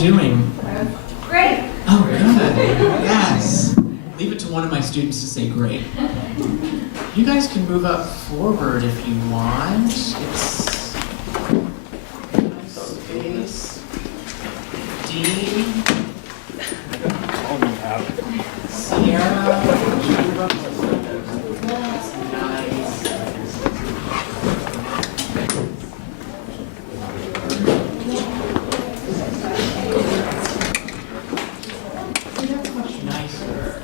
doing? Great. Oh, good. Yes. Leave it to one of my students to say great. You guys can move up forward if you want. It's nice space. Dean. Sierra. Nice. Much nicer.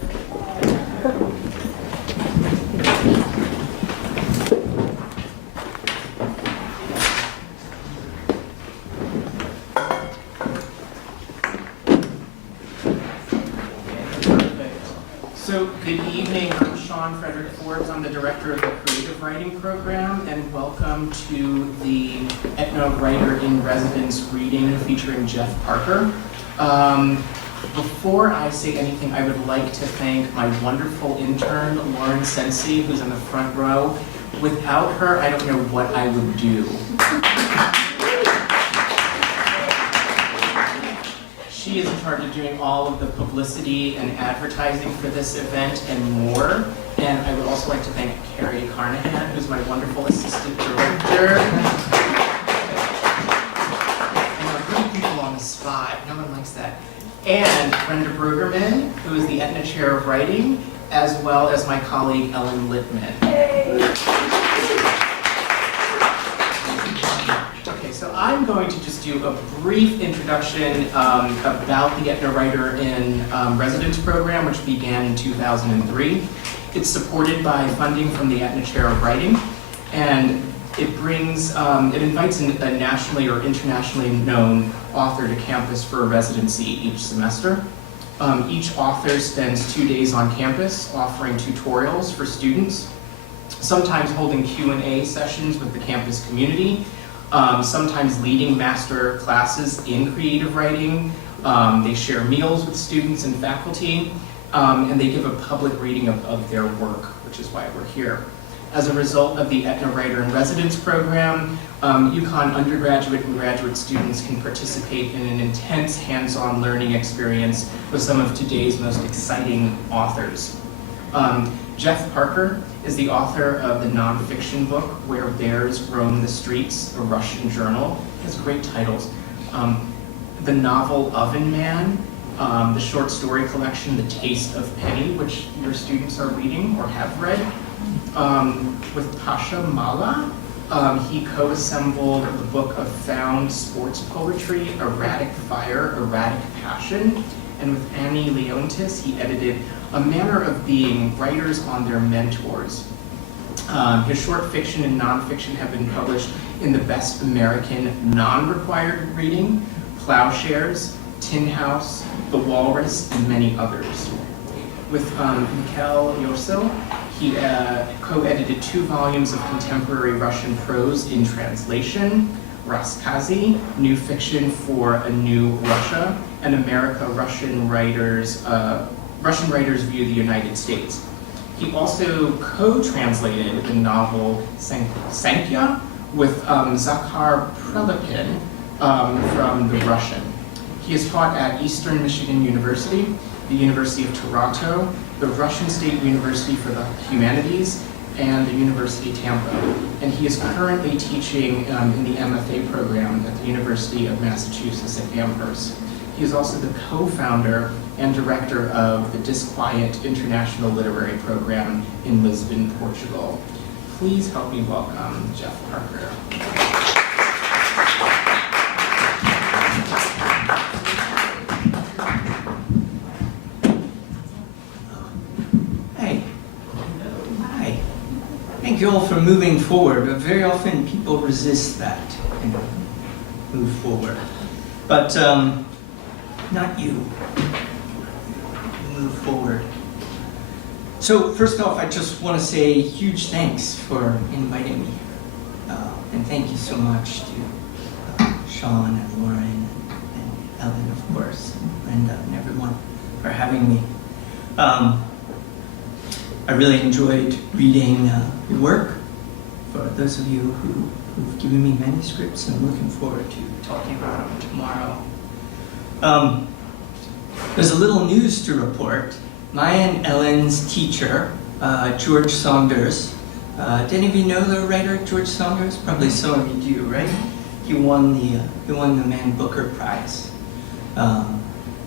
So, good evening. I'm Sean Frederick Forbes. I'm the director of the Creative Writing Program, and welcome to the Aetna Writer in Residence reading featuring Jeff Parker. Before I say anything, I would like to thank my wonderful intern, Lauren Sensi, who's in the front row. Without her, I don't know what I would do. She is in charge of doing all of the publicity and advertising for this event and more. And I would also like to thank Carrie Carnahan, who's my wonderful assistant director. And I'm putting people on the spot. No one likes that. And Brenda Brueggerman, who is the Aetna Chair of Writing, as well as my colleague Ellen Littman. Okay, so I'm going to just do a brief introduction about the Aetna Writer in Residence program, which began in 2003. It's supported by funding from the Aetna Chair of Writing, and it invites a nationally or internationally known author to campus for a residency each semester. Each author spends 2 days on campus offering tutorials for students, sometimes holding Q&A sessions with the campus community, sometimes leading master classes in creative writing. They share meals with students and faculty, and they give a public reading of their work, which is why we're here. As a result of the Aetna Writer in Residence program, UConn undergraduate and graduate students can participate in an intense hands-on learning experience with some of today's most exciting authors. Jeff Parker is the author of the nonfiction book, Where Bears Roam the Streets, a Russian journal. It has great titles. The novel Ovenman, the short story collection, The Taste of Penny, which your students are reading or have read. With Pasha Malla, he co-assembled the book of found sports poetry, Erratic Fire, Erratic Passion. And with Annie Liontas, he edited A Manner of Being, Writers on Their Mentors. His short fiction and nonfiction have been published in the Best American Nonrequired Reading, Ploughshares, Tin House, The Walrus, and many others. With Mikhail Iossel, he co-edited 2 volumes of contemporary Russian prose in translation, Rasskazy, New Fiction for a New Russia, and Amerika, Russian Writers View the United States. He also co-translated the novel Sankya with Zakhar Prilepin from the Russian. He has taught at Eastern Michigan University, the University of Toronto, the Russian State University for the Humanities, and the University of Tampa. And he is currently teaching in the MFA program at the University of Massachusetts at Amherst. He is also the co-founder and director of the DISQUIET International Literary Program in Lisbon, Portugal. Please help me welcome Jeff Parker. Thank you all for moving forward, but very often people resist that and move forward. But not you. Move forward. So first off, I just want to say huge thanks for inviting me. And thank you so much to Sean and Lauren and Ellen, of course, and Brenda and everyone for having me. I really enjoyed reading your work. For those of you who've given me manuscripts, I'm looking forward to talking about them tomorrow. There's a little news to report. My and Ellen's teacher, George Saunders, do any of you know the writer George Saunders? Probably some of you do, right? He won the Man Booker Prize,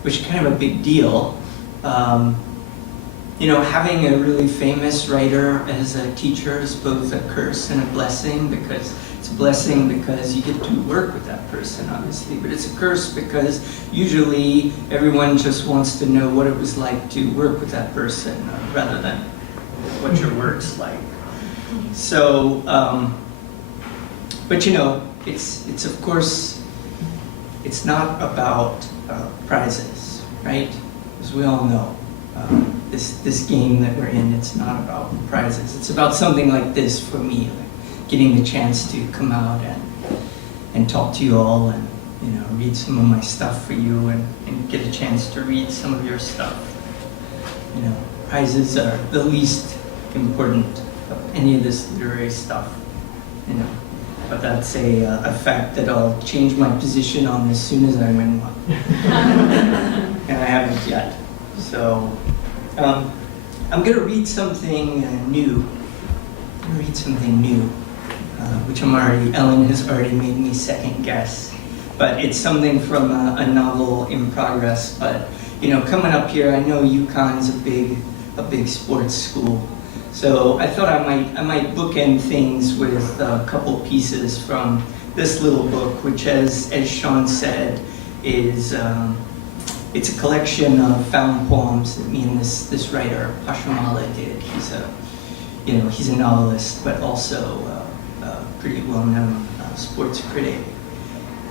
which is kind of a big deal. You know, having a really famous writer as a teacher is both a curse and a blessing, because it's a blessing because you get to work with that person, obviously, but it's a curse because usually everyone just wants to know what it was like to work with that person rather than what your work's like. So, but you know, it's of course, it's not about prizes, right? As we all know. This game that we're in, it's not about prizes. It's about something like this for me, like getting the chance to come out and talk to you all and, you know, read some of my stuff for you and get a chance to read some of your stuff. You know, prizes are the least important of any of this literary stuff, you know. But that's a fact that I'll change my position on as soon as I win one. And I haven't yet. So, I'm going to read something new. Which Ellen has already made me second guess. But it's something from a novel in progress. But, you know, coming up here, I know UConn's a big sports school. So I thought I might bookend things with a couple pieces from this little book, which, as Sean said, is it's a collection of found poems that me and this writer, Pasha Malla, did. He's a novelist, but also a pretty well-known sports critic.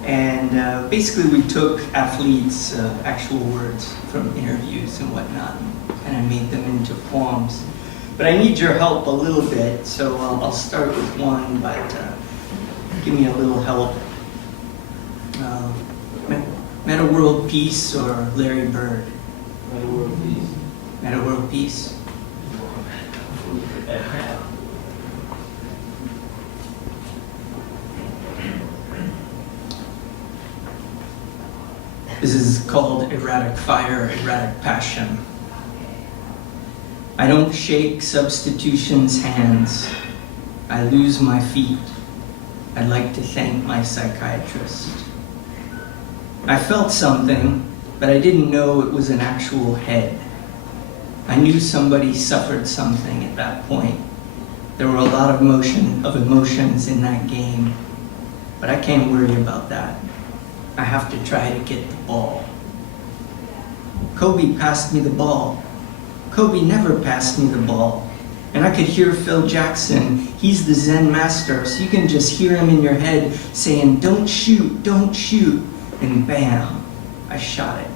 And basically we took athletes' actual words from interviews and whatnot, and I made them into poems. But I need your help a little bit, so I'll start with one, but give me a little help. Meta World Peace or Larry Bird? Meta World Peace. Meta World Peace. This is called Erratic Fire, Erratic Passion. I don't shake substitution's hands. I lose my feet. I'd like to thank my psychiatrist. I felt something, but I didn't know it was an actual head. I knew somebody suffered something at that point. There were a lot of emotions in that game, but I can't worry about that. I have to try to get the ball. Kobe passed me the ball. Kobe never passed me the ball. And I could hear Phil Jackson, he's the Zen master, so you can just hear him in your head saying, don't shoot, don't shoot. And bam, I shot it.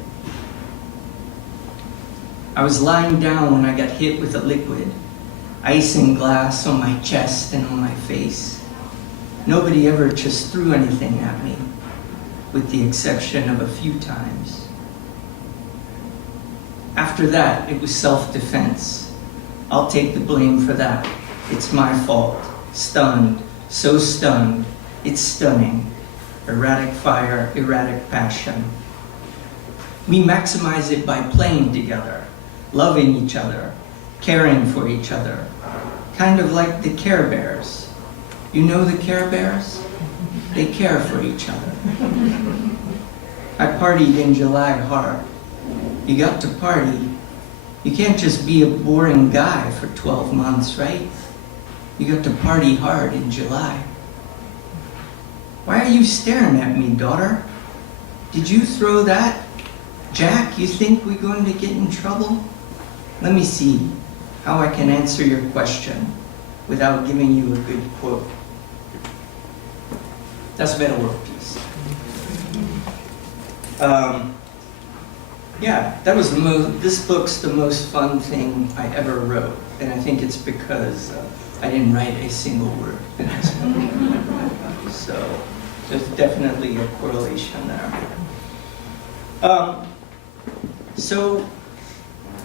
I was lying down when I got hit with a liquid, ice and glass on my chest and on my face. Nobody ever just threw anything at me, with the exception of a few times. After that, it was self-defense. I'll take the blame for that. It's my fault. Stunned, so stunned, it's stunning. Erratic fire, erratic passion. We maximize it by playing together, loving each other, caring for each other. Kind of like the Care Bears. You know the Care Bears? They care for each other. I partied in July hard. You got to party. You can't just be a boring guy for 12 months, right? You got to party hard in July. Why are you staring at me, daughter? Did you throw that? Jack, you think we're going to get in trouble? Let me see how I can answer your question without giving you a good quote. That's Meta World Peace. Yeah, that was this book's the most fun thing I ever wrote, and I think it's because I didn't write a single word in this book. So there's definitely a correlation there. So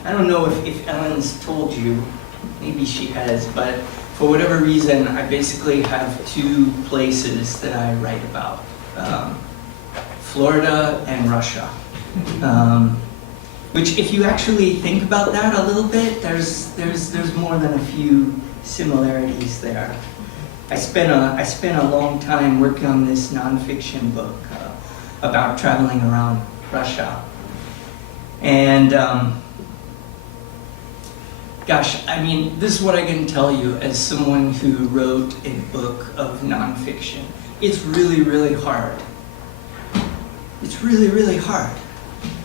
I don't know if Ellen's told you, maybe she has, but for whatever reason, I basically have two places that I write about, Florida and Russia. Which, if you actually think about that a little bit, there's more than a few similarities there. I spent a long time working on this nonfiction book about traveling around Russia, and gosh, I mean, this is what I can tell you as someone who wrote a book of nonfiction. It's really, really hard. It's really, really hard.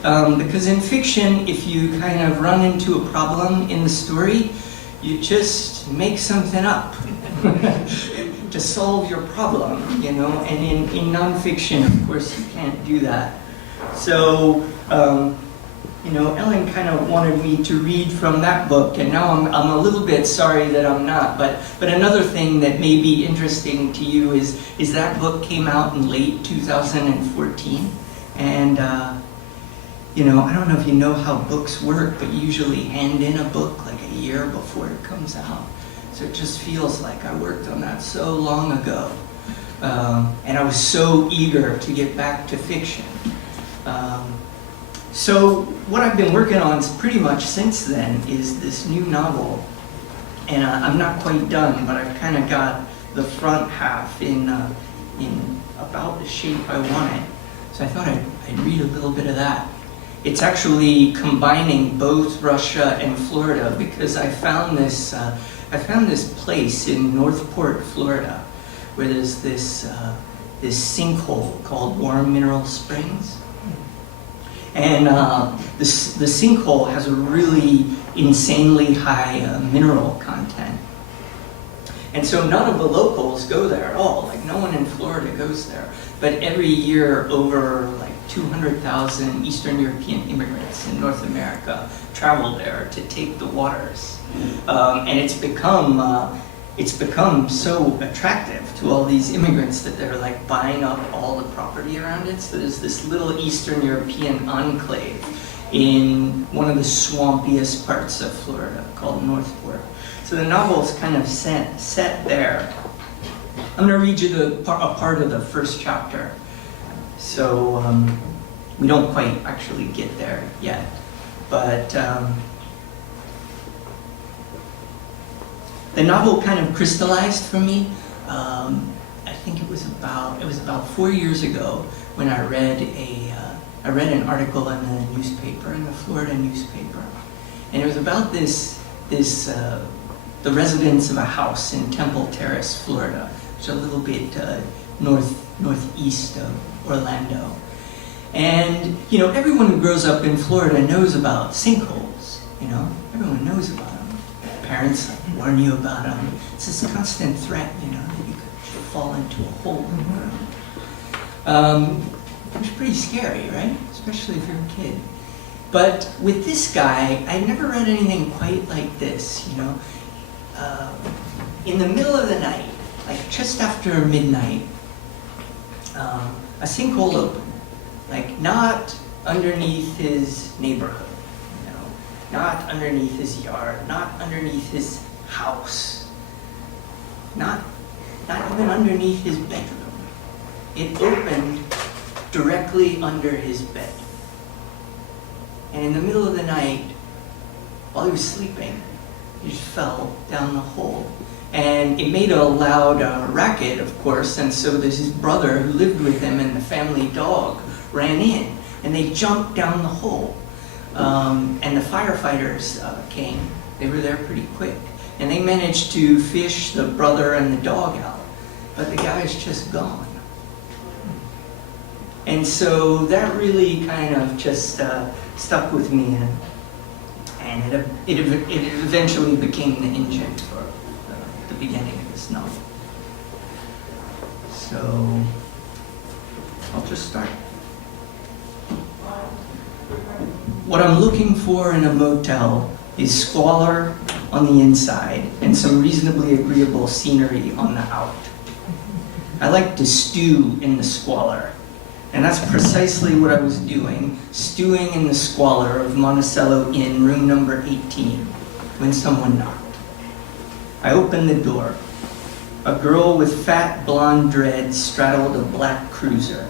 Because in fiction, if you kind of run into a problem in the story, you just make something up to solve your problem, you know? And in nonfiction, of course, you can't do that. So, you know, Ellen kind of wanted me to read from that book, and now I'm a little bit sorry that I'm not. But another thing that may be interesting to you is that book came out in late 2014, and you know, I don't know if you know how books work, but you usually hand in a book like a year before it comes out. So it just feels like I worked on that so long ago, and I was so eager to get back to fiction. So what I've been working on pretty much since then is this new novel, and I'm not quite done, but I've kind of got the front half in about the shape I want it. So I thought I'd read a little bit of that. It's actually combining both Russia and Florida, because I found this place in Northport, Florida, where there's this sinkhole called Warm Mineral Springs. And the sinkhole has a really insanely high mineral content. And so none of the locals go there at all. Like, no one in Florida goes there. But every year, over like 200,000 Eastern European immigrants in North America travel there to take the waters. And it's become so attractive to all these immigrants that they're like buying up all the property around it. So there's this little Eastern European enclave in one of the swampiest parts of Florida called Northport. So the novel's kind of set there. I'm going to read you a part of the first chapter. So we don't quite actually get there yet, but the novel kind of crystallized for me. I think it was about 4 years ago when I read an article in the newspaper, in the Florida newspaper, and it was about the residents of a house in Temple Terrace, Florida, which is a little bit northeast of Orlando. And you know, everyone who grows up in Florida knows about sinkholes. You know, everyone knows about them. Parents warn you about them. It's this constant threat, you know, that you could fall into a hole in the ground. It's pretty scary, right? Especially if you're a kid. But with this guy, I never read anything quite like this, you know. In the middle of the night, like just after midnight, a sinkhole opened. Like, not underneath his neighborhood, you know, not underneath his yard, not underneath his house, not even underneath his bedroom. It opened directly under his bed. And in the middle of the night, while he was sleeping, he just fell down the hole. And it made a loud racket, of course, and so there's his brother who lived with him and the family dog ran in, and they jumped down the hole. And the firefighters came. They were there pretty quick. And they managed to fish the brother and the dog out. But the guy's just gone. And so that really kind of just stuck with me. And it eventually became the engine for the beginning of this novel. So I'll just start. What I'm looking for in a motel is squalor on the inside and some reasonably agreeable scenery on the out. I like to stew in the squalor, and that's precisely what I was doing, stewing in the squalor of Monticello Inn, room number 18, when someone knocked. I opened the door. A girl with fat blonde dreads straddled a black cruiser.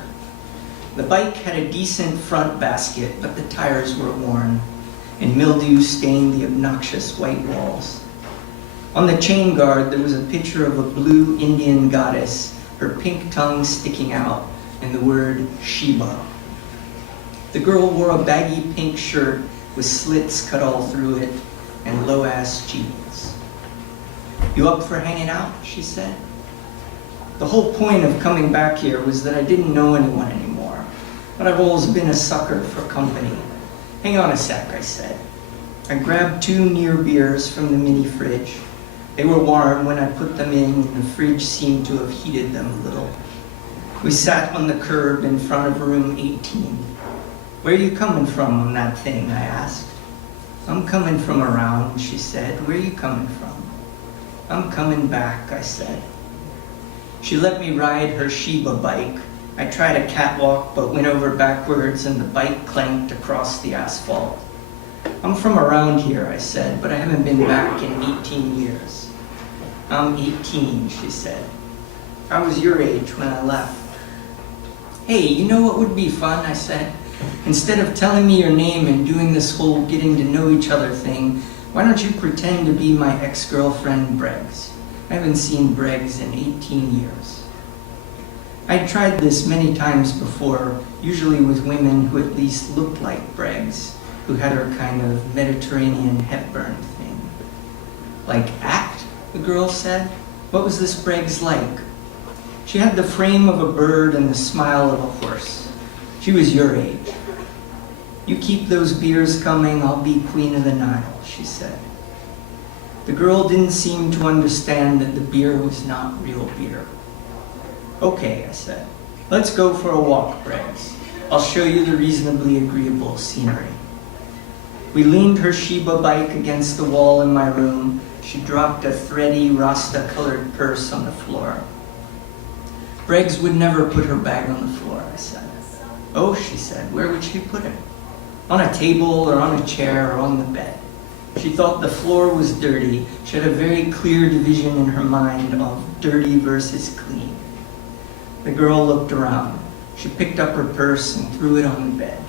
The bike had a decent front basket, but the tires were worn, and mildew stained the obnoxious white walls. On the chain guard, there was a picture of a blue Indian goddess, her pink tongue sticking out, and the word Shiva. The girl wore a baggy pink shirt with slits cut all through it and low-ass jeans. "You up for hanging out?" she said. The whole point of coming back here was that I didn't know anyone anymore, but I've always been a sucker for company. "Hang on a sec," I said. I grabbed 2 near beers from the mini fridge. They were warm when I put them in, and the fridge seemed to have heated them a little. We sat on the curb in front of room 18. "Where are you coming from on that thing?" I asked. "I'm coming from around," she said. "Where are you coming from?" "I'm coming back," I said. She let me ride her Shiba bike. I tried a catwalk but went over backwards and the bike clanked across the asphalt. "I'm from around here," I said, "but I haven't been back in 18 years. "I'm 18, she said. "I was your age when I left." "Hey, you know what would be fun?" I said. "Instead of telling me your name and doing this whole getting to know each other thing, why don't you pretend to be my ex-girlfriend Briggs? I haven't seen Briggs in 18 years. I'd tried this many times before, usually with women who at least looked like Briggs, who had her kind of Mediterranean Hepburn thing. "Like act?" the girl said. "What was this Briggs like?" "She had the frame of a bird and the smile of a horse. She was your age." "You keep those beers coming, I'll be Queen of the Nile," she said. The girl didn't seem to understand that the beer was not real beer. "Okay," I said. "Let's go for a walk, Briggs. I'll show you the reasonably agreeable scenery." We leaned her Shiba bike against the wall in my room. She dropped a thready, Rasta-colored purse on the floor. "Briggs would never put her bag on the floor," I said. "Oh," she said, "where would she put it?" "On a table or on a chair or on the bed." She thought the floor was dirty. She had a very clear division in her mind of dirty versus clean. The girl looked around. She picked up her purse and threw it on the bed.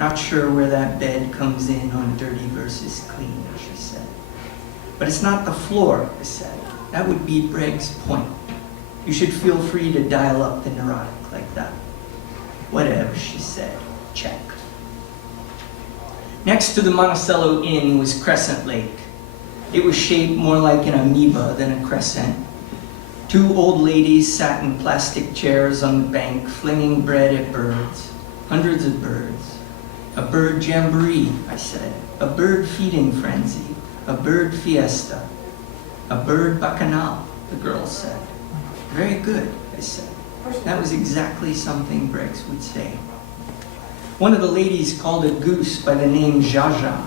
"Not sure where that bed comes in on dirty versus clean," she said. "But it's not the floor," I said. "That would be Briggs' point. You should feel free to dial up the neurotic like that." "Whatever," she said. "Check." Next to the Monticello Inn was Crescent Lake. It was shaped more like an amoeba than a crescent. 2 old ladies sat in plastic chairs on the bank, flinging bread at birds. Hundreds of birds. "A bird jamboree," I said. "A bird feeding frenzy. A bird fiesta. A bird bacchanal," the girl said. "Very good," I said. That was exactly something Briggs would say. One of the ladies called a goose by the name Jaja.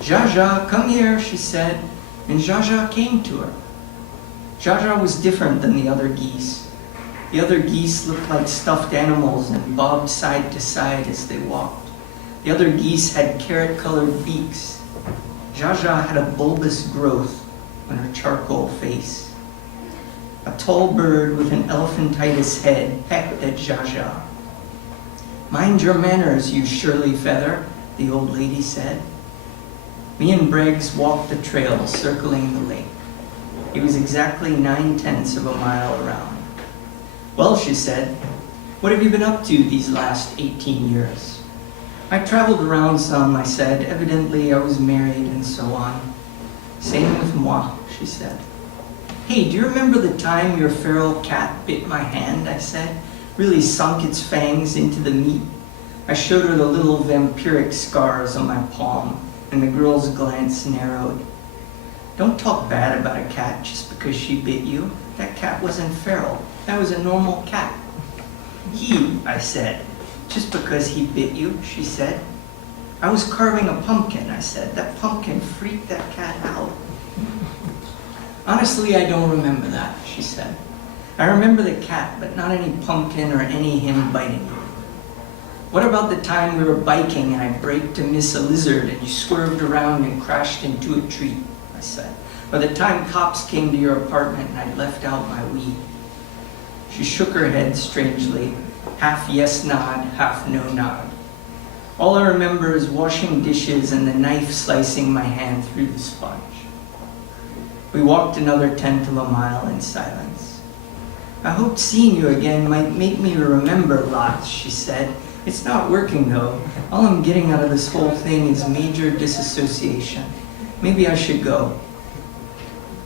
"Jaja, come here," she said, and Jaja came to her. Jaja was different than the other geese. The other geese looked like stuffed animals and bobbed side to side as they walked. The other geese had carrot-colored beaks. Jaja had a bulbous growth on her charcoal face. A tall bird with an elephantitis head pecked at Jaja. "Mind your manners, you Shirley Feather," the old lady said. Me and Briggs walked the trail circling the lake. It was exactly 9/10 of a mile around. "Well," she said, "what have you been up to these last 18 years?" "I traveled around some," I said. "Evidently I was married and so on." "Same with moi," she said. "Hey, do you remember the time your feral cat bit my hand?" I said. "Really sunk its fangs into the meat." I showed her the little vampiric scars on my palm, and the girl's glance narrowed. "Don't talk bad about a cat just because she bit you. That cat wasn't feral. That was a normal cat." "He," I said. "Just because he bit you," she said. "I was carving a pumpkin," I said. "That pumpkin freaked that cat out." "Honestly, I don't remember that," she said. "I remember the cat, but not any pumpkin or any him biting you." "What about the time we were biking and I braked to miss a lizard and you swerved around and crashed into a tree?" I said. "Or the time cops came to your apartment and I left out my weed?" She shook her head strangely, half yes nod, half no nod. All I remember is washing dishes and the knife slicing my hand through the sponge. We walked another 1/10 of a mile in silence. I hoped seeing you again might make me remember lots, she said. It's not working though. All I'm getting out of this whole thing is major disassociation. Maybe I should go.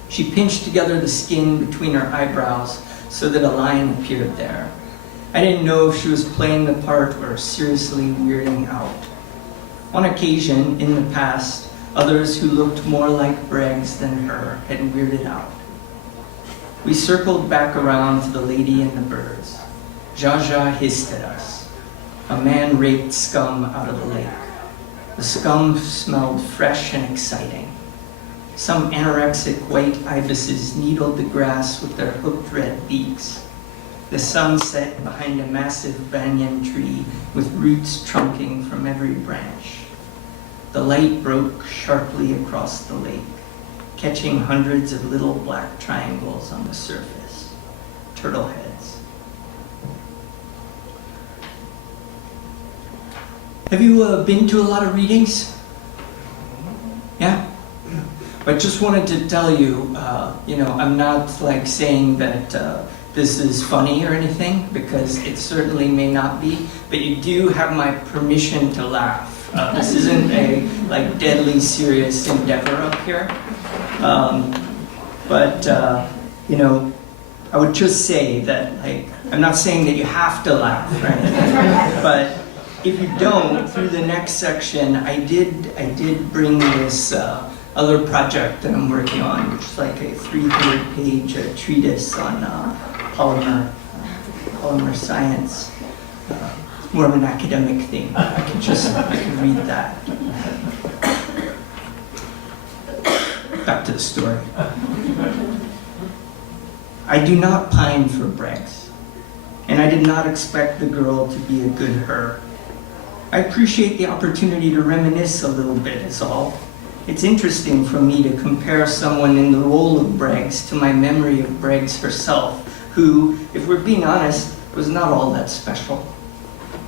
She pinched together the skin between her eyebrows so that a line appeared there. I didn't know if she was playing the part or seriously weirding out. On occasion, in the past, others who looked more like Briggs than her had weirded out. We circled back around to the lady and the birds. Jaja hissed at us. A man raked scum out of the lake. The scum smelled fresh and exciting. Some anorexic white ibises needled the grass with their hooked red beaks. The sun set behind a massive banyan tree with roots trunking from every branch. The light broke sharply across the lake, catching hundreds of little black triangles on the surface, turtle heads. Have you been to a lot of readings? Yeah? I just wanted to tell you, I'm not like saying that this is funny or anything, because it certainly may not be, but you do have my permission to laugh. This isn't a deadly serious endeavor up here. I would just say that I'm not saying that you have to laugh, right? But if you don't, through the next section, I did bring this other project that I'm working on, which is like a 300-page treatise on polymer science. It's more of an academic thing. I can read that. Back to the story. I do not pine for Briggs, and I did not expect the girl to be a good her. I appreciate the opportunity to reminisce a little bit, is all. It's interesting for me to compare someone in the role of Briggs to my memory of Briggs herself, who, if we're being honest, was not all that special.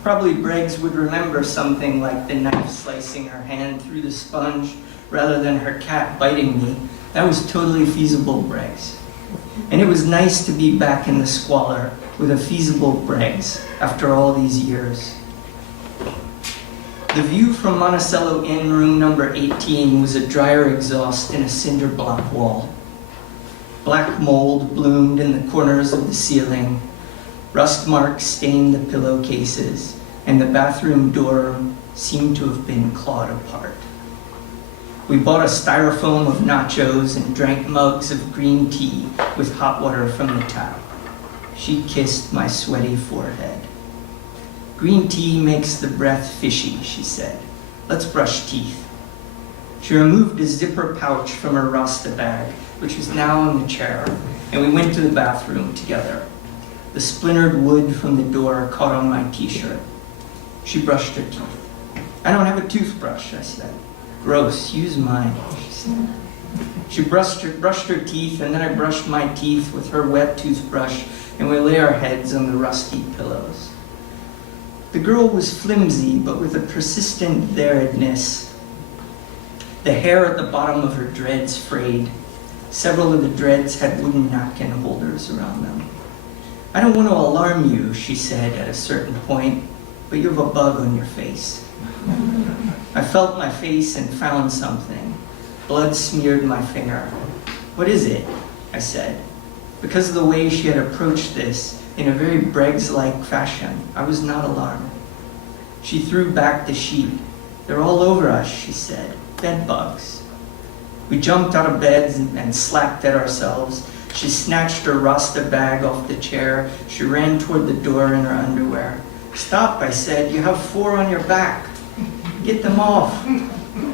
Probably Briggs would remember something like the knife slicing her hand through the sponge rather than her cat biting me. That was totally feasible Briggs. And it was nice to be back in the squalor with a feasible Briggs after all these years. The view from Monticello Inn, room number 18, was a dryer exhaust in a cinder block wall. Black mold bloomed in the corners of the ceiling. Rust marks stained the pillowcases, and the bathroom door seemed to have been clawed apart. We bought a styrofoam of nachos and drank mugs of green tea with hot water from the tap. She kissed my sweaty forehead. Green tea makes the breath fishy, she said. Let's brush teeth. She removed a zipper pouch from her Rasta bag, which was now on the chair, and we went to the bathroom together. The splintered wood from the door caught on my t-shirt. She brushed her teeth. I don't have a toothbrush, I said. Gross, use mine, she said. She brushed her teeth, and then I brushed my teeth with her wet toothbrush, and we lay our heads on the rusty pillows. The girl was flimsy, but with a persistent theredness. The hair at the bottom of her dreads frayed. Several of the dreads had wooden napkin holders around them. I don't want to alarm you, she said at a certain point, but you have a bug on your face. I felt my face and found something. Blood smeared my finger. What is it? I said. Because of the way she had approached this, in a very Briggs-like fashion, I was not alarmed. She threw back the sheet. They're all over us, she said. Bed bugs. We jumped out of bed and slapped at ourselves. She snatched her Rasta bag off the chair. She ran toward the door in her underwear. Stop, I said. You have 4 on your back. Get them off.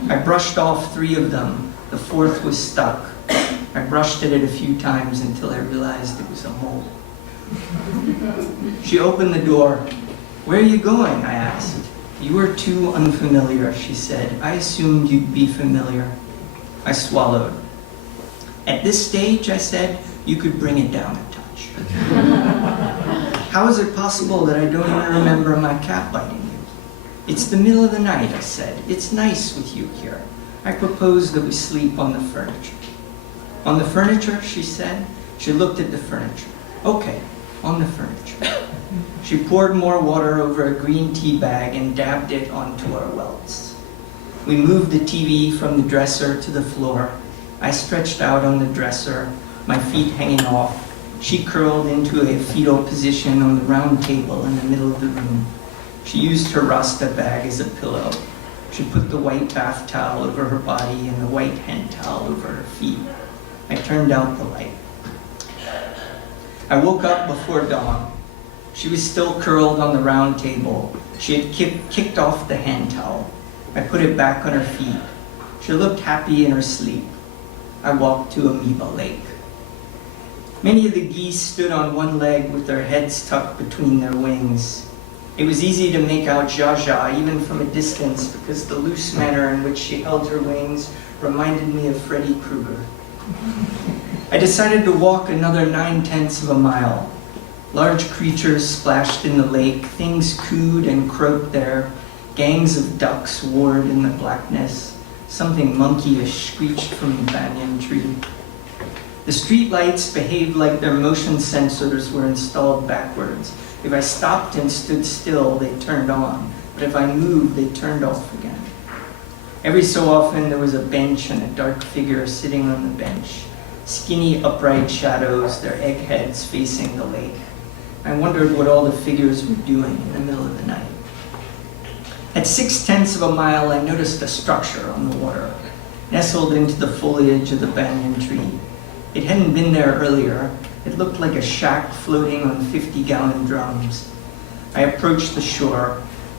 I brushed off 3 of them. The 4th was stuck. I brushed at it a few times until I realized it was a mole. She opened the door. Where are you going? I asked. You are too unfamiliar, she said. I assumed you'd be familiar. I swallowed. At this stage, I said, you could bring it down a touch. How is it possible that I don't even remember my cat biting you? It's the middle of the night, I said. It's nice with you here. I propose that we sleep on the furniture. On the furniture, she said. She looked at the furniture. Okay, on the furniture. She poured more water over a green tea bag and dabbed it onto our welts. We moved the TV from the dresser to the floor. I stretched out on the dresser, my feet hanging off. She curled into a fetal position on the round table in the middle of the room. She used her rasta bag as a pillow. She put the white bath towel over her body and the white hand towel over her feet. I turned out the light. I woke up before dawn. She was still curled on the round table. She had kicked off the hand towel. I put it back on her feet. She looked happy in her sleep. I walked to Amoeba Lake. Many of the geese stood on one leg with their heads tucked between their wings. It was easy to make out Zsa even from a distance because the loose manner in which she held her wings reminded me of Freddy Krueger. I decided to walk another 9/10 of a mile. Large creatures splashed in the lake, things cooed and croaked there, gangs of ducks warred in the blackness, something monkeyish screeched from the banyan tree. The street lights behaved like their motion sensors were installed backwards. If I stopped and stood still, they turned on, but if I moved, they turned off again. Every so often, there was a bench and a dark figure sitting on the bench, skinny, upright shadows, their egg heads facing the lake. I wondered what all the figures were doing in the middle of the night. At 6/10 of a mile, I noticed a structure on the water, nestled into the foliage of the banyan tree. It hadn't been there earlier. It looked like a shack floating on 50-gallon drums. I approached the shore.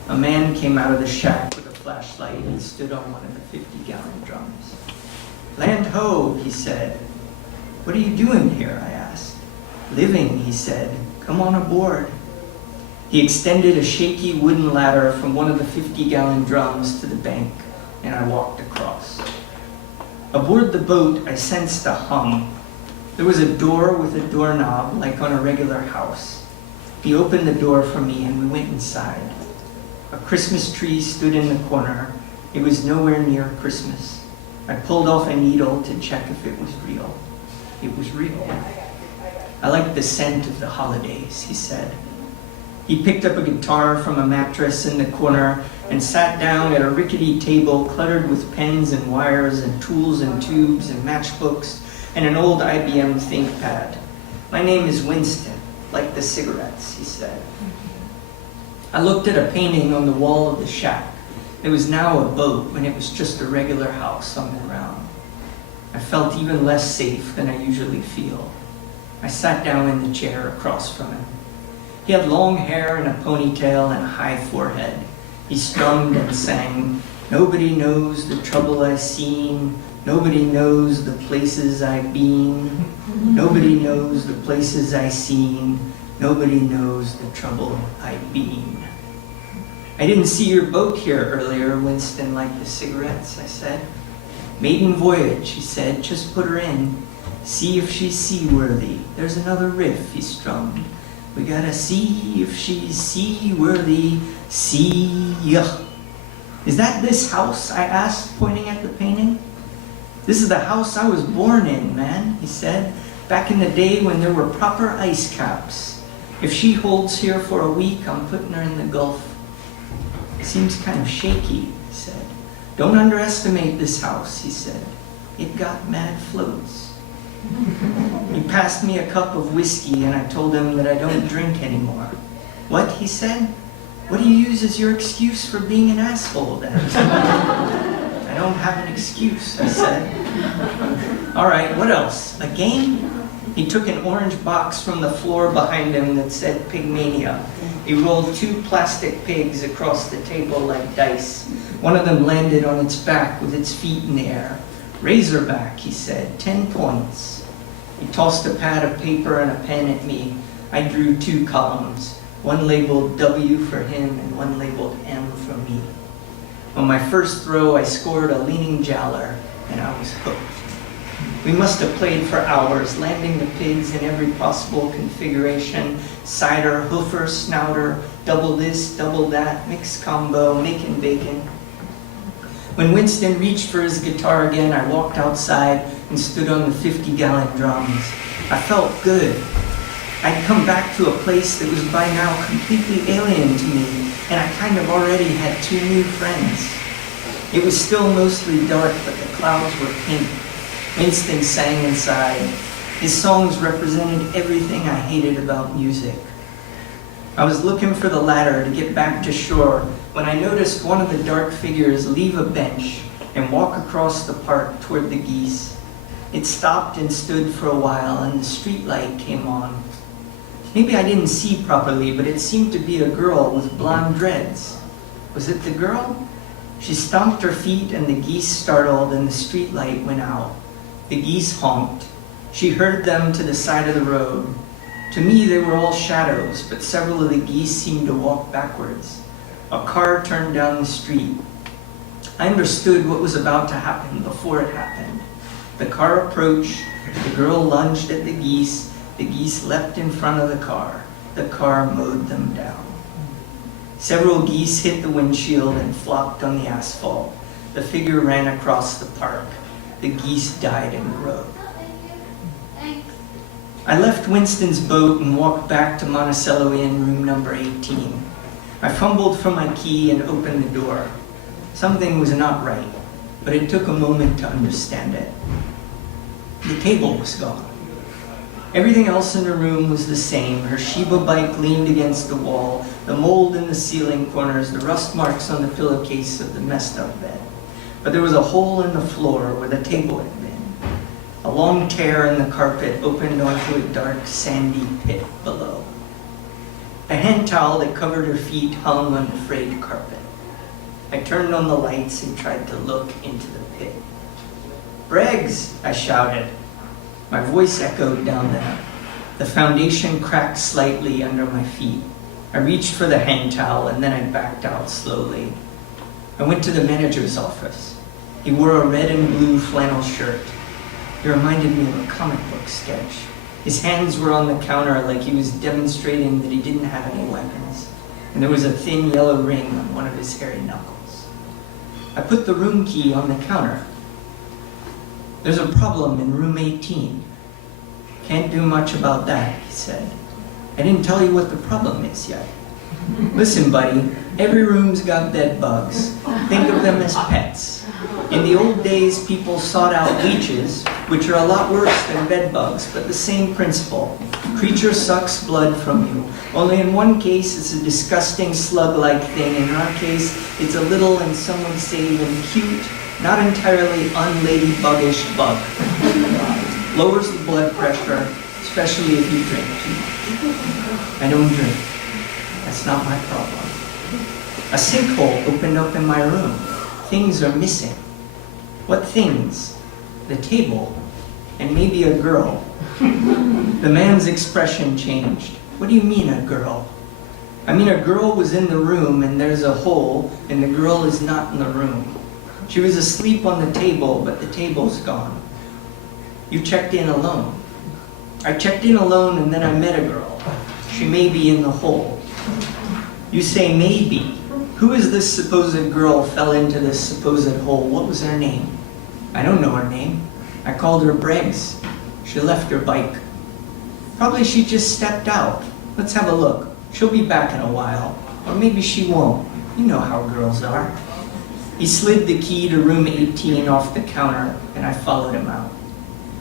A man came out of the shack with a flashlight and stood on one of the 50-gallon drums. "Land ho," he said. "What are you doing here?" I asked. "Living," he said. "Come on aboard." He extended a shaky wooden ladder from one of the 50-gallon drums to the bank, and I walked across. Aboard the boat, I sensed a hum. There was a door with a doorknob, like on a regular house. He opened the door for me, and we went inside. A Christmas tree stood in the corner. It was nowhere near Christmas. I pulled off a needle to check if it was real. It was real. "I like the scent of the holidays," he said. He picked up a guitar from a mattress in the corner and sat down at a rickety table cluttered with pens and wires and tools and tubes and matchbooks and an old IBM ThinkPad. "My name is Winston, like the cigarettes," he said. I looked at a painting on the wall of the shack. It was now a boat when it was just a regular house on the ground. I felt even less safe than I usually feel. I sat down in the chair across from him. He had long hair and a ponytail and a high forehead. He strummed and sang, "Nobody knows the trouble I've seen. Nobody knows the places I've been. Nobody knows the places I've seen. Nobody knows the trouble I've been." "I didn't see your boat here earlier, Winston, like the cigarettes," I said. "Maiden voyage," he said. "Just put her in. See if she's seaworthy. There's another riff," he strummed. "We gotta see if she's seaworthy. See ya." "Is that this house?" I asked, pointing at the painting. "This is the house I was born in, man," he said. "Back in the day when there were proper ice caps. If she holds here for a week, I'm putting her in the Gulf." "It seems kind of shaky," he said. "Don't underestimate this house," he said. "It got mad floats." He passed me a cup of whiskey and I told him that I don't drink anymore. "What?" he said. "What do you use as your excuse for being an asshole then?" "I don't have an excuse," I said. "All right, what else? A game?" He took an orange box from the floor behind him that said Pigmania. He rolled 2 plastic pigs across the table like dice. One of them landed on its back with its feet in the air. "Razorback," he said, 10 points. He tossed a pad of paper and a pen at me. I drew 2 columns, one labeled W for him and one labeled M for me. On my first throw, I scored a leaning jowler, and I was hooked. We must have played for hours, landing the pigs in every possible configuration: cider, hoofer, snouter, double this, double that, mixed combo, making bacon. When Winston reached for his guitar again, I walked outside and stood on the 50-gallon drums. I felt good. I'd come back to a place that was by now completely alien to me, and I kind of already had 2 new friends. It was still mostly dark, but the clouds were pink. Winston sang inside. His songs represented everything I hated about music. I was looking for the ladder to get back to shore when I noticed one of the dark figures leave a bench and walk across the park toward the geese. It stopped and stood for a while, and the street light came on. Maybe I didn't see properly, but it seemed to be a girl with blonde dreads. Was it the girl? She stomped her feet, and the geese startled, and the street light went out. The geese honked. She herded them to the side of the road. To me, they were all shadows, but several of the geese seemed to walk backwards. A car turned down the street. I understood what was about to happen before it happened. The car approached. The girl lunged at the geese. The geese leapt in front of the car mowed them down. Several geese hit the windshield and flopped on the asphalt. The figure ran across the park. The geese died in the road. I left Winston's boat and walked back to Monticello Inn, room number 18. I fumbled for my key and opened the door. Something was not right, but it took a moment to understand it. The table was gone. Everything else in the room was the same. Her Shiba bike leaned against the wall, the mold in the ceiling corners, the rust marks on the pillowcase of the messed up bed. But there was a hole in the floor where the table had been. A long tear in the carpet opened onto a dark, sandy pit below. The hand towel that covered her feet hung on the frayed carpet. I turned on the lights and tried to look into the pit. "Briggs!" I shouted. My voice echoed down there. The foundation cracked slightly under my feet. I reached for the hand towel, and then I backed out slowly. I went to the manager's office. He wore a red and blue flannel shirt. He reminded me of a comic book sketch. His hands were on the counter like he was demonstrating that he didn't have any weapons, and there was a thin yellow ring on one of his hairy knuckles. I put the room key on the counter. "There's a problem in room 18. "Can't do much about that," he said. "I didn't tell you what the problem is yet. Listen, buddy, every room's got bed bugs. Think of them as pets. In the old days, people sought out leeches, which are a lot worse than bed bugs, but the same principle. Creature sucks blood from you. Only in one case, it's a disgusting slug-like thing. In our case, it's a little, and some would say even cute, not entirely unladybuggish bug. Lowers the blood pressure, especially if you drink too much. I don't drink. That's not my problem. A sinkhole opened up in my room. Things are missing. What things? The table, and maybe a girl." The man's expression changed. "What do you mean, a girl?" "I mean, a girl was in the room, and there's a hole, and the girl is not in the room. She was asleep on the table, but the table's gone. You checked in alone." "I checked in alone, and then I met a girl. She may be in the hole." "You say maybe. Who is this supposed girl fell into this supposed hole? What was her name?" "I don't know her name. I called her Briggs. She left her bike." "Probably she just stepped out. Let's have a look. She'll be back in a while. Or maybe she won't. You know how girls are." He slid the key to room 18 off the counter, and I followed him out.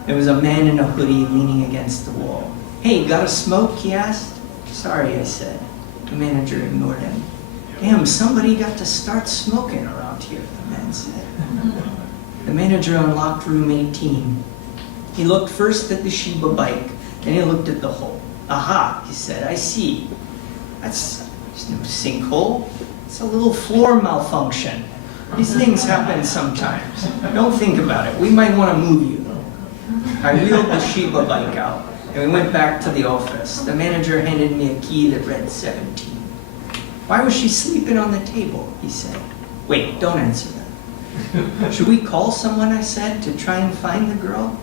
There was a man in a hoodie leaning against the wall. "Hey, got a smoke?" he asked. "Sorry," I said. The manager ignored him. "Damn, somebody got to start smoking around here," the man said. The manager unlocked room 18. He looked first at the Shiba bike, then he looked at the hole. "Aha," he said, "I see. That's no sinkhole. It's a little floor malfunction. These things happen sometimes. Don't think about it. We might want to move you." I wheeled the Shiba bike out, and we went back to the office. The manager handed me a key that read 17. "Why was she sleeping on the table?" he said. "Wait, don't answer that." "Should we call someone," I said, "to try and find the girl?"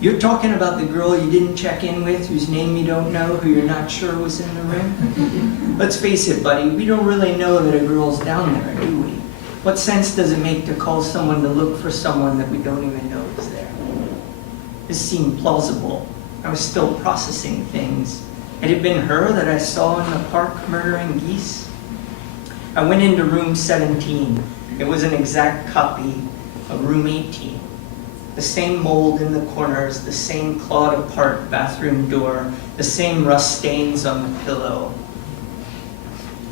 You're talking about the girl you didn't check in with, whose name you don't know, who you're not sure was in the room? Let's face it, buddy, we don't really know that a girl's down there, do we? What sense does it make to call someone to look for someone that we don't even know is there? This seemed plausible. I was still processing things. Had it been her that I saw in the park murdering geese? I went into room 17. It was an exact copy of room 18. The same mold in the corners, the same clawed-apart bathroom door, the same rust stains on the pillow.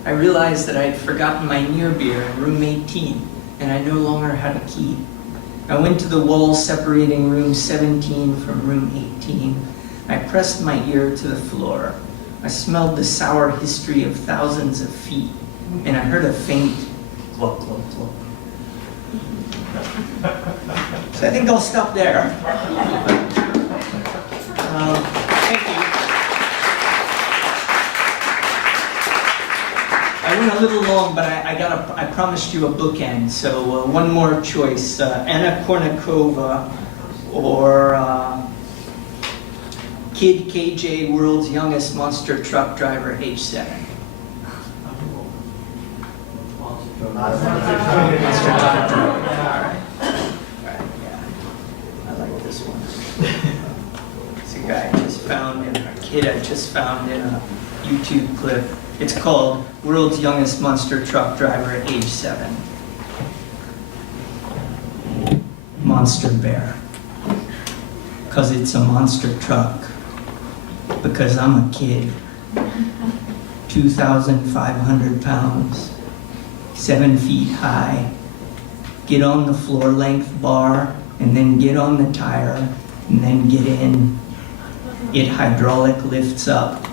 I realized that I had forgotten my near beer in room 18, and I no longer had a key. I went to the wall separating room 17 from room 18. I pressed my ear to the floor. I smelled the sour history of thousands of feet, and I heard a faint cluck, cluck, cluck. So I think I'll stop there. Thank you. I went a little long, but I promised you a bookend. So one more choice: Anna Kournikova or Kid KJ, world's youngest monster truck driver, age 7. Guy I just found in a kid I just found in a YouTube clip. It's called World's Youngest Monster Truck Driver at age 7. Monster bear. Because it's a monster truck. Because I'm a kid. 2,500 pounds. 7 feet high. Get on the floor-length bar, and then get on the tire, and then get in. It hydraulic lifts up,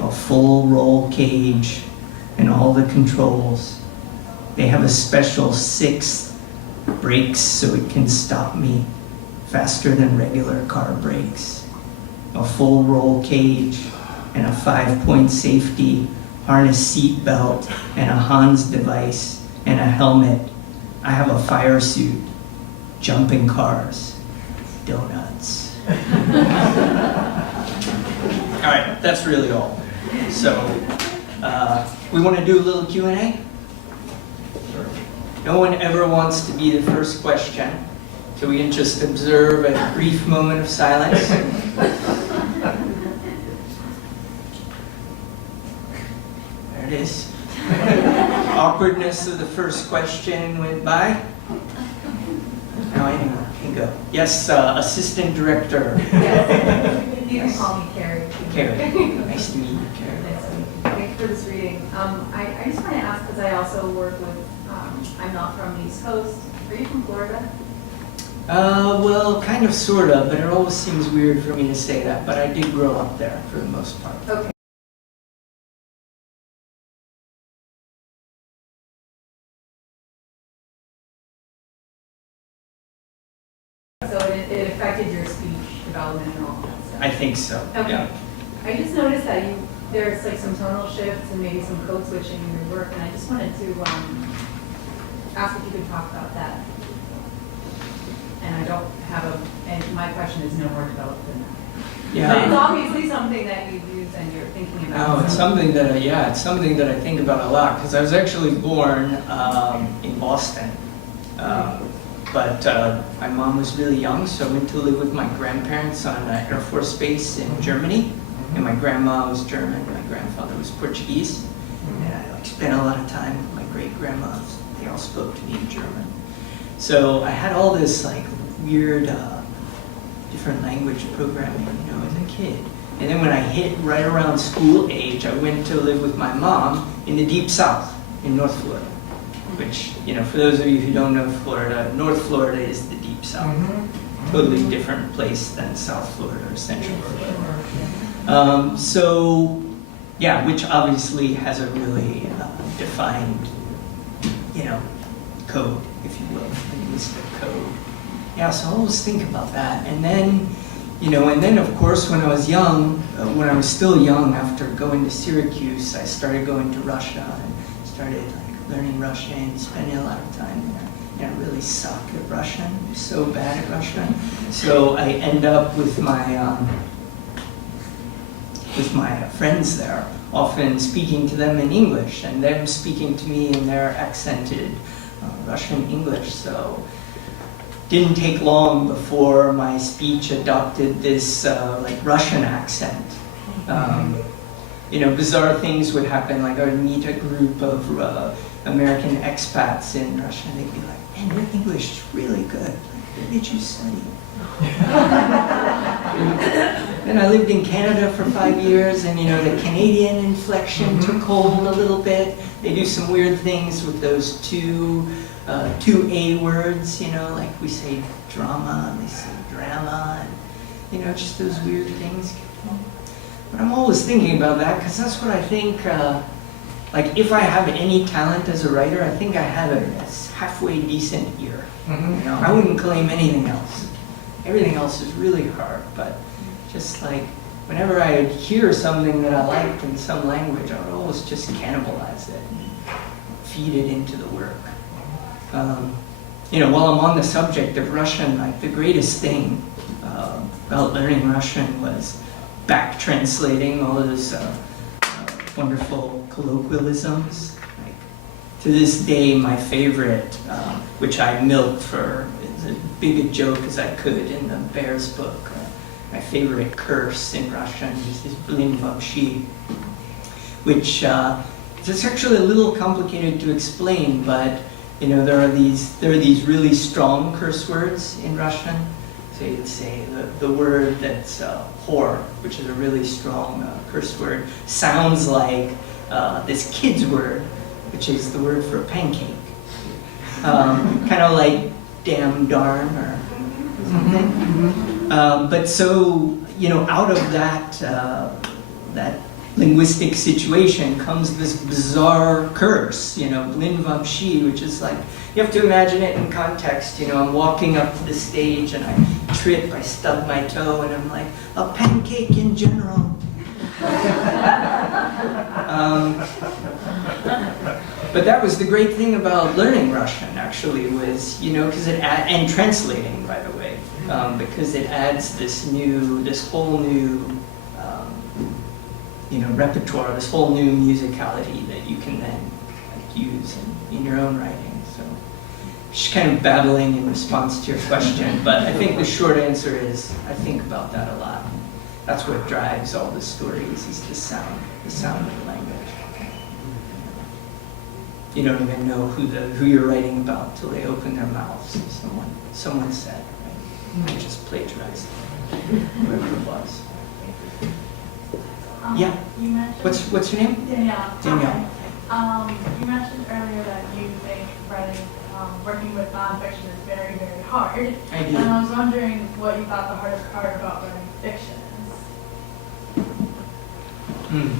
a full roll cage, and all the controls. They have a special 6 brakes so it can stop me faster than regular car brakes. A full roll cage, and a 5-point safety, harness seat belt, and a Hans device, and a helmet. I have a fire suit, jumping cars, donuts. All right, that's really all. So, we want to do a little Q&A? No one ever wants to be the first question, so we can just observe a brief moment of silence. There it is. Awkwardness of the first question went by. Now anyone can go. Yes, Assistant Director. You can call me Carrie. Carrie. Nice to meet you, Carrie. Nice to meet you. Thanks for this reading. I just want to ask, because I also work with, I'm not from the East Coast. Are you from Florida? Well, kind of, sort of, but it always seems weird for me to say that, but I did grow up there for the most part. Okay. So it affected your speech development and all that stuff? I think so, Okay. yeah. I just noticed that there's like some tonal shifts and maybe some code switching in your work, and I just wanted to ask if you could talk about that. And I don't have and my question is no more developed than that. Yeah. But it's obviously something that you've used and you're thinking about. No, it's something that, it's something that I think about a lot, because I was actually born in Boston. But my mom was really young, so I went to live with my grandparents on Air Force Base in Germany. And my grandma was German, my grandfather was Portuguese. And I spent a lot of time with my great-grandmas. They all spoke to me in German. So I had all this like weird different language programming, as a kid. And then when I hit right around school age, I went to live with my mom in the Deep South in North Florida. Which, for those of you who don't know Florida, North Florida is the Deep South. Totally different place than South Florida or Central Florida. Which obviously has a really defined, code, if you will, linguistic code. Yeah, so I always think about that. And then, of course, when I was young, when I was still young, after going to Syracuse, I started going to Russia and started learning Russian, spending a lot of time there. I really suck at Russian. I'm so bad at Russian. So I end up with my friends there, often speaking to them in English, and them speaking to me in their accented Russian English. So didn't take long before my speech adopted this like Russian accent. You know, bizarre things would happen, like I would meet a group of American expats in Russia, and they'd be like, man, your English is really good. Like, where did you study? And I lived in Canada for 5 years, and you know, the Canadian inflection took hold a little bit. They do some weird things with those two A words, you know, like we say drama, and they say drama, and you know, just those weird things. But I'm always thinking about that, because that's what I think, like if I have any talent as a writer, I think I have a halfway decent ear. You know, I wouldn't claim anything else. Everything else is really hard, but just like whenever I hear something that I liked in some language, I would always just cannibalize it and feed it into the work. You know, while I'm on the subject of Russian, like the greatest thing about learning Russian was back translating all those wonderful colloquialisms. Like, to this day, my favorite, which I milked for as big a joke as I could in the Bears book, my favorite curse in Russian is blin vobshi, which it's actually a little complicated to explain, but you know, there are these really strong curse words in Russian. So you'd say the word that's whore, which is a really strong curse word, sounds like this kid's word, which is the word for a pancake. Kind of like damn, darn, or something. But so, you know, out of that linguistic situation comes this bizarre curse, you know, blin vobshi, which is like, you have to imagine it in context. You know, I'm walking up to the stage and I trip, I stub my toe, and I'm like, a pancake in general. But that was the great thing about learning Russian, actually, was, you know, because and translating, by the way, because it adds this whole new, you know, repertoire, this whole new musicality that you can then like, use in your own writing. So, just kind of babbling in response to your question, but I think the short answer is I think about that a lot. That's what drives all the stories, is the sound of the language. You don't even know who you're writing about till they open their mouths. Someone said, right? I just plagiarized whoever it was. Yeah. You mentioned. What's your name? Danielle. Danielle. You mentioned earlier that you think writing, working with nonfiction is very, very hard. I do. And I was wondering what you thought the hardest part about writing fiction is.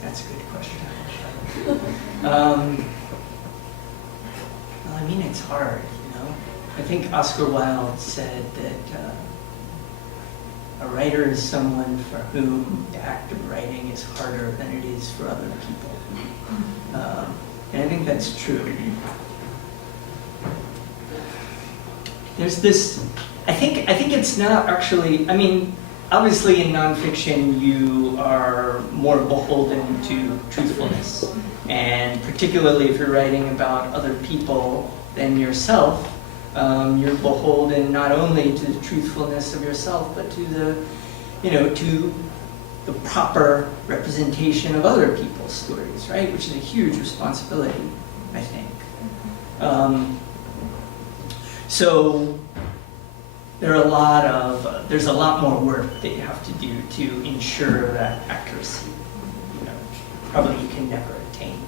That's a good question. Well, I mean, it's hard, you know. I think Oscar Wilde said that a writer is someone for whom the act of writing is harder than it is for other people. And I think that's true. There's this, I think it's not actually, I mean, obviously in nonfiction you are more beholden to truthfulness. And particularly if you're writing about other people than yourself, you're beholden not only to the truthfulness of yourself, but to the, you know, to the proper representation of other people's stories, right? Which is a huge responsibility, I think. So there's a lot more work that you have to do to ensure that accuracy. You know, probably you can never attain